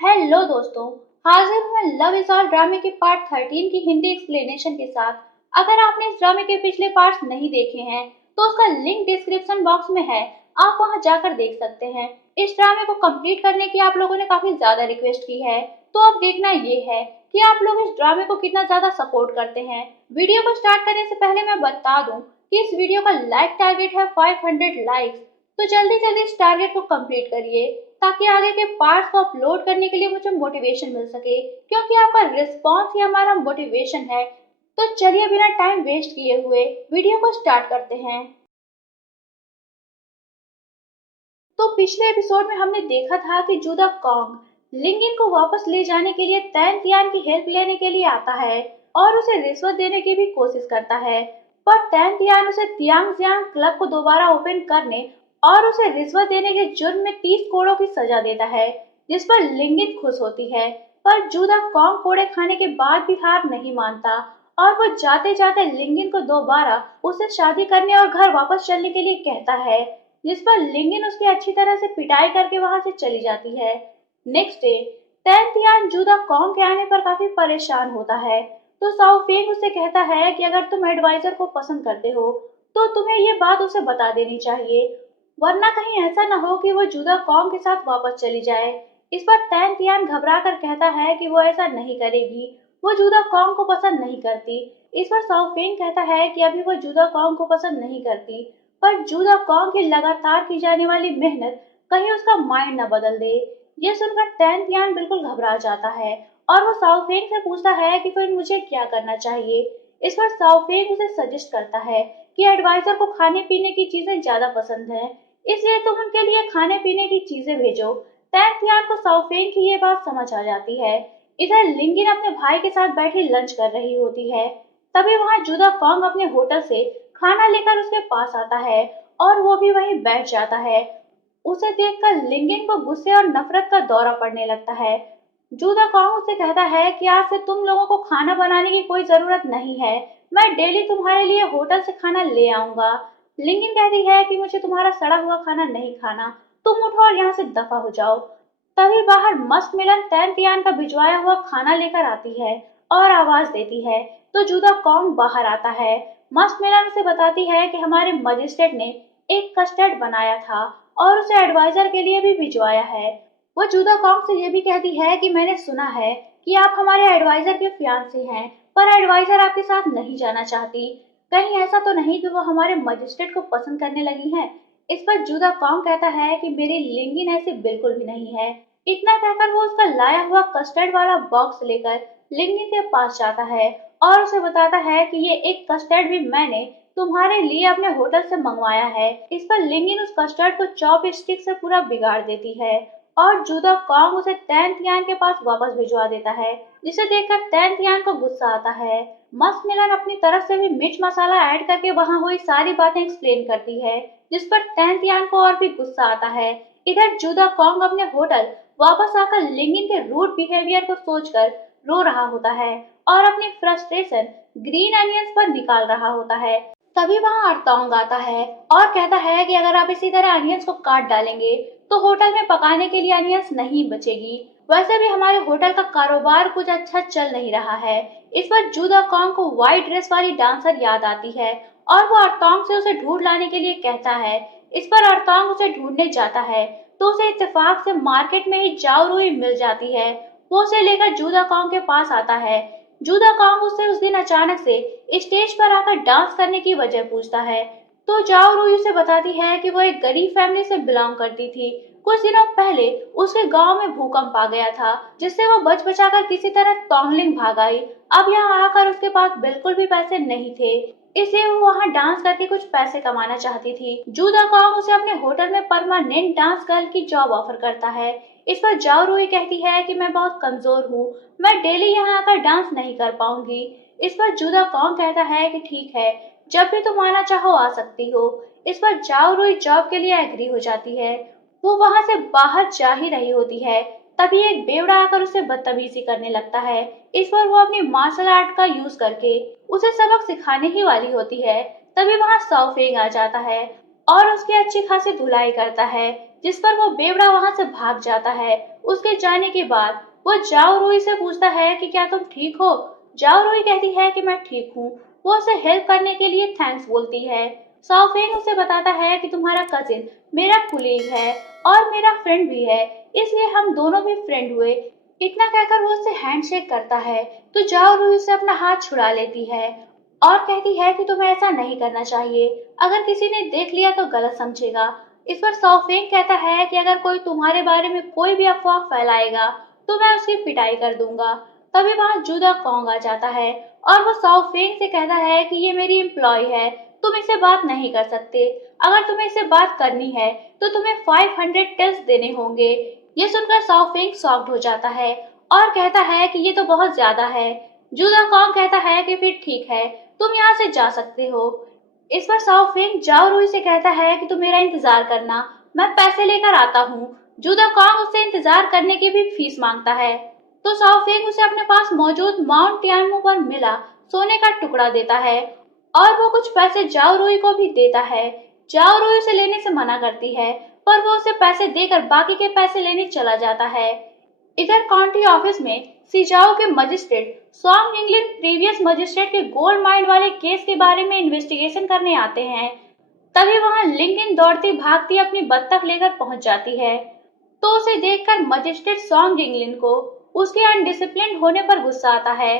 Hello दोस्तों, हाजिर हूँ मैं लव इज ऑल ड्रामे के पार्ट 13 की हिंदी एक्सप्लेनेशन के साथ। अगर आपने इस ड्रामे के पिछले पार्ट्स नहीं देखे हैं तो उसका लिंक डिस्क्रिप्शन बॉक्स में है, आप वहां जाकर देख सकते हैं। इस ड्रामे को कंप्लीट करने की आप लोगों ने काफी ज्यादा रिक्वेस्ट की है, तो अब देखना ये है कि आप लोग इस ड्रामे को कितना ज्यादा सपोर्ट करते हैं। वीडियो को स्टार्ट करने से पहले मैं बता दूं कि इस वीडियो का लाइक टारगेट है 500 लाइक्स, तो जल्दी जल्दी इस टारगेट को कंप्लीट करिए ताकि आगे के पार्ट्स को अपलोड करने के लिए मुझे मोटिवेशन मिल सके, क्योंकि आपका रिस्पॉन्स ही हमारा मोटिवेशन है। तो चलिए बिना टाइम वेस्ट किए हुए वीडियो को स्टार्ट करते हैं। तो पिछले एपिसोड में हमने देखा था कि जूदा कॉन्ग लिंगिन को वापस ले जाने के लिए तैन तियान की हेल्प लेने के लिए आता है और उसे रिश्वत देने की भी कोशिश करता है, पर तैन तियान उसे तियांग जियांग क्लब को दोबारा ओपन करने और उसे रिश्वत देने के जुर्म में 30 कोड़ों की सजा देता है, जिस पर लिंगिन खुश होती है। पर जूदा कॉन्ग कोड़े खाने के बाद भी हार नहीं मानता और वो जाते जाते लिंगिन को दोबारा उससे शादी करने और घर वापस चलने के लिए कहता है, जिस पर लिंगिन उसकी अच्छी तरह से पिटाई करके वहां से चली जाती है। नेक्स्ट डे तैन तियान जूदा कॉन्ग के आने पर काफी परेशान होता है, तो साओफेंग उससे कहता है कि अगर तुम एडवाइजर को पसंद करते हो तो तुम्हें ये बात उसे बता देनी चाहिए, वरना कहीं ऐसा न हो कि वो जूदा कॉन्ग के साथ वापस चली जाए। इस पर तैन तियान घबरा कर कहता है कि वो ऐसा नहीं करेगी, वो जूदा कॉन्ग को पसंद नहीं करती। इस पर साओफेंग कहता है कि अभी वो जूदा कॉन्ग को पसंद नहीं करती, पर जूदा कॉन्ग की लगातार की जाने वाली मेहनत कहीं उसका माइंड न बदल दे। ये सुनकर तैन तियान बिल्कुल घबरा जाता है और वो साओफेंग से पूछता है कि फिर मुझे क्या करना चाहिए। इस पर साओफेंग उसे सजेस्ट करता है कि एडवाइजर को खाने पीने की चीजें ज्यादा पसंद है, इसलिए तुम उनके लिए खाने पीने की चीजें भेजो। तैन तियान को साओफेंग की ये बात समझ आ जाती है। इधर लिंगिन अपने भाई के साथ बैठी लंच कर रही होती है, तभी वहां जूदा कॉन्ग अपने होटल से खाना लेकर उसके पास आता है और वो भी वहीं बैठ जाता है। उसे देखकर लिंगिन को गुस्से और नफरत का दौरा पड़ने लगता है। जूदा कॉन्ग उसे कहता है कि आज से तुम लोगों को खाना बनाने की कोई जरूरत नहीं है, मैं डेली तुम्हारे लिए होटल से खाना ले आऊंगा। लिंगिन कहती है कि मुझे तुम्हारा सड़ा हुआ खाना नहीं खाना, तुम उठो और यहाँ से दफा हो जाओ। तभी बाहर मस्त मिलन तैन तियान का भिजवाया हुआ खाना लेकर आती है और आवाज देती है, तो जूदा कॉन्ग बाहर आता है। मस्त मिलन उसे बताती है कि हमारे मजिस्ट्रेट ने एक कस्टर्ड बनाया था और उसे एडवाइजर के लिए भी भिजवाया है। वो जूदा कॉन्ग से ये भी कहती है कि मैंने सुना है कि आप हमारे एडवाइजर के फियांसे हैं, पर एडवाइजर आपके साथ नहीं जाना चाहती। कहीं ऐसा तो नहीं कि वो हमारे मजिस्ट्रेट को पसंद करने लगी है। इस पर जूदा कॉन्ग कहता है कि मेरी लिंगिन ऐसी बिल्कुल भी नहीं है। इतना कहकर वो उसका लाया हुआ कस्टर्ड वाला बॉक्स लेकर लिंगिन के पास जाता है और उसे बताता है कि ये एक कस्टर्ड भी मैंने तुम्हारे लिए अपने होटल से मंगवाया है। इस पर लिंगिन उस कस्टर्ड को चॉप स्टिक से पूरा बिगाड़ देती है और जूदा कॉन्ग उसे तैन तियान के पास वापस भिजवा देता है, जिसे देखकर तैन तियान को गुस्सा आता है। मस्त मिलन अपनी तरफ से भी मिर्च मसाला ऐड करके वहाँ हुई सारी बातें एक्सप्लेन करती है, जिस पर तैन तियान को और भी गुस्सा आता है। इधर जूदा कॉन्ग अपने होटल वापस आकर लिंगिन के रूड बिहेवियर को सोचकर रो रहा होता है और अपनी फ्रस्ट्रेशन ग्रीन अनियंस पर निकाल रहा होता है। तभी वहां अर्तोंग आता है और कहता है कि अगर आप इसी तरह अनियंस को काट डालेंगे तो होटल में पकाने के लिए अनियंस नहीं बचेगी। वैसे भी हमारे होटल का कारोबार कुछ अच्छा चल नहीं रहा है। इस पर जूदा कॉन्ग को व्हाइट ड्रेस वाली डांसर याद आती है और वो अर्तोंग से उसे ढूंढ लाने के लिए कहता है। इस पर अर्तोंग उसे ढूंढने जाता है तो उसे इत्तेफाक से मार्केट में ही जाओ रुई मिल जाती है। वो उसे लेकर जूदा कॉन्ग के पास आता है। जूदा कॉन्ग उससे उस दिन अचानक से स्टेज पर आकर डांस करने की वजह पूछता है, तो जाओ रूई उसे बताती है कि वो एक गरीब फैमिली से बिलोंग करती थी। कुछ दिनों पहले उसके गांव में भूकंप आ गया था, जिससे वो बच बचाकर किसी तरह तोंगलिंग भाग आई। अब यहाँ आकर उसके पास बिल्कुल भी पैसे नहीं थे, इसलिए वो वहाँ डांस करके कुछ पैसे कमाना चाहती थी। जूदा कॉन्ग उसे अपने होटल में परमानेंट डांस गर्ल की जॉब ऑफर करता है। इस पर जाओ रूई कहती है कि मैं बहुत कमजोर हूँ, मैं डेली यहाँ आकर डांस नहीं कर पाऊंगी। इस पर जूदा कॉन्ग कहता है कि ठीक है, जब भी तुम आना चाहो आ सकती हो। इस पर जाओ रुई जॉब के लिए एग्री हो जाती है। वो वहां से बाहर जा ही रही होती है, तभी एक बेवड़ा आकर उसे बदतमीजी करने लगता है। इस पर वो अपनी मार्शल आर्ट का यूज करके उसे सबक सिखाने ही वाली होती है, तभी वहां साओफेंग आ जाता है और उसकी अच्छी खासी धुलाई करता है, जिस पर वो बेवड़ा वहां से भाग जाता है। उसके जाने के बाद वो जाओ रूई से पूछता है कि क्या तुम ठीक हो। जाओ रूई कहती है कि मैं ठीक हूँ। वो उसे हेल्प करने के लिए थैंक्स बोलती है। साओफेंग उसे बताता है कि तुम्हारा कजिन मेरा कुलीग है और मेरा फ्रेंड भी है, इसलिए हम दोनों भी फ्रेंड हुए। इतना कहकर वो उससे हैंडशेक करता है तो जाओ रूई उससे अपना हाथ छुड़ा लेती है और कहती है कि तुम्हें ऐसा नहीं करना चाहिए, अगर किसी ने देख लिया तो गलत समझेगा। इस पर साओफेंग कहता है कि अगर कोई तुम्हारे बारे में कोई भी अफवाह फैलाएगा तो मैं उसकी पिटाई कर दूंगा। तभी वहां जूदा कॉन्ग आ जाता है और वो साओफेंग से कहता है कि ये मेरी एम्प्लॉय है, तुम इससे बात नहीं कर सकते। अगर तुम्हें इससे बात करनी है तो तुम्हें 500 टेल्स देने होंगे। ये सुनकर साओफेंग शॉक्ड हो जाता है और कहता है कि ये तो बहुत ज्यादा है। जूदा कॉन्ग कहता है कि फिर ठीक है, तुम यहाँ से जा सकते हो। इस पर साओफेंग जाओ रूई से कहता है कि तुम मेरा इंतजार करना, मैं पैसे लेकर आता हूँ। जूदा कॉन्ग उससे इंतजार करने की भी फीस मांगता है। तो साओफेंग उसे अपने पास मौजूद माउंट टियानमो पर मिला सोने का टुकड़ा देता है और वो कुछ पैसे जाओ रूई को भी देता है। जाओ रूई उसे लेने से मना करती है पर वो उसे पैसे देकर बाकी के पैसे लेने चला जाता है। इधर काउंटी ऑफिस में सिजाओ के magistrate song England previous magistrate के गोल्ड माइन वाले केस के बारे में इन्वेस्टिगेशन करने आते हैं। तभी वहां लिंगन दौड़ती भागती अपनी बत्तख लेकर पहुंच जाती है। तो उसे देखकर मजिस्ट्रेट सॉन्ग इंग्लैंड को उसके अनडिसिप्लिन होने पर गुस्सा आता है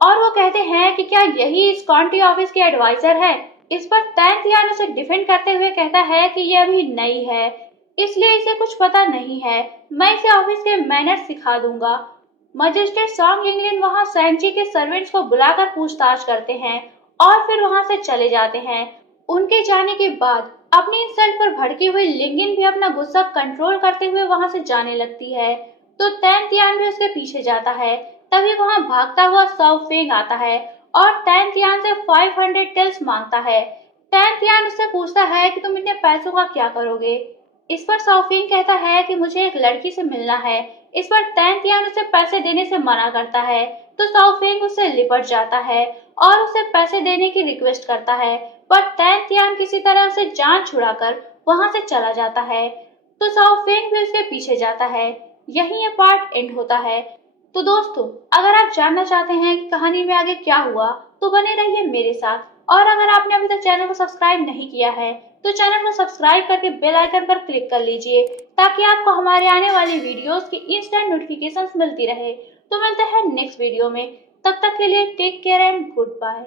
और वो कहते हैं कि क्या यही इस काउंटी ऑफिस के एडवाइजर है। इस पर तैंतियान उसे डिफेंड करते हुए कहता है कि यह अभी नई है, इसलिए इसे कुछ पता नहीं है, मैं इसे ऑफिस के मैनर्स सिखा दूंगा। मजिस्ट्रेट सॉन्ग इंग्लैंड वहां सैंची के सर्वेंट्स को बुलाकर पूछताछ करते हैं और फिर वहां से चले जाते हैं। उनके जाने के बाद अपनी इंसल्ट पर भड़की हुई लिंगन भी अपना गुस्सा कंट्रोल करते हुए वहां से जाने लगती है। तो तैंतियान भी उसके पीछे जाता है। तभी वहां भागता हुआ साओफेंग आता है और तैंतियान से 500 टेल्स मांगता है। तैंतियान उससे पूछता है कि तुम इतने पैसों का क्या करोगे। इस पर साओफेंग कहता है कि मुझे एक लड़की से मिलना है। इस पर तैंतियान उसे पैसे देने से मना करता है तो साओफेंग उससे लिपट जाता है और उसे पैसे देने की रिक्वेस्ट करता है, पर तैंतियान किसी तरह से जान छुड़ाकर वहां से चला जाता है। तो साओफेंग भी उसके पीछे जाता है। यहीं ये पार्ट एंड होता है। तो दोस्तों, अगर आप जानना चाहते हैं कि कहानी में आगे क्या हुआ तो बने रहिए मेरे साथ। और अगर आपने अभी तक चैनल को सब्सक्राइब नहीं किया है तो चैनल को सब्सक्राइब करके बेल आइकन पर क्लिक कर लीजिए ताकि आपको हमारे आने वाली वीडियोस की इंस्टेंट नोटिफिकेशंस मिलती रहे। तो मिलते हैं नेक्स्ट वीडियो में, तब तक के लिए take care and good bye.